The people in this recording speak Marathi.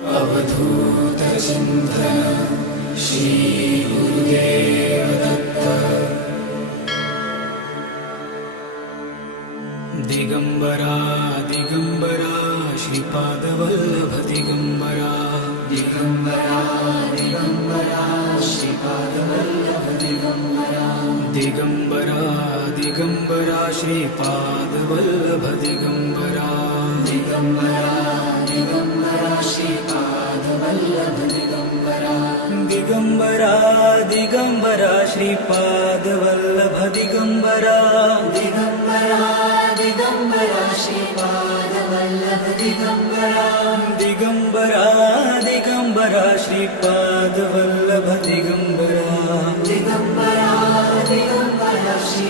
अवधूत चिंतन श्री गुरुदेव दत्त। दिगंबरा दिगंबरा श्रीपाद वल्लभ दिगंबरा। दिगंबरा दिगंबरा श्रीपाद वल्लभ दिगंबरा। दिगंबरा दिगंबरा श्रीपाद वल्लभ दिगंबरा। दिगंबरा दिगंबरा श्रीपाद वल्लभ दिगंबरा। दिगंबरा दिगंबरा श्रीपाद वल्लभ दिगंबरा। दिगंबरा दिगंबरा श्रीपाद वल्लभ दिगंबरा। दिगंबरा दिगंबरा श्रीपाद वल्लभ दिगंबरा। दिगंबरा दिगंबरा श्री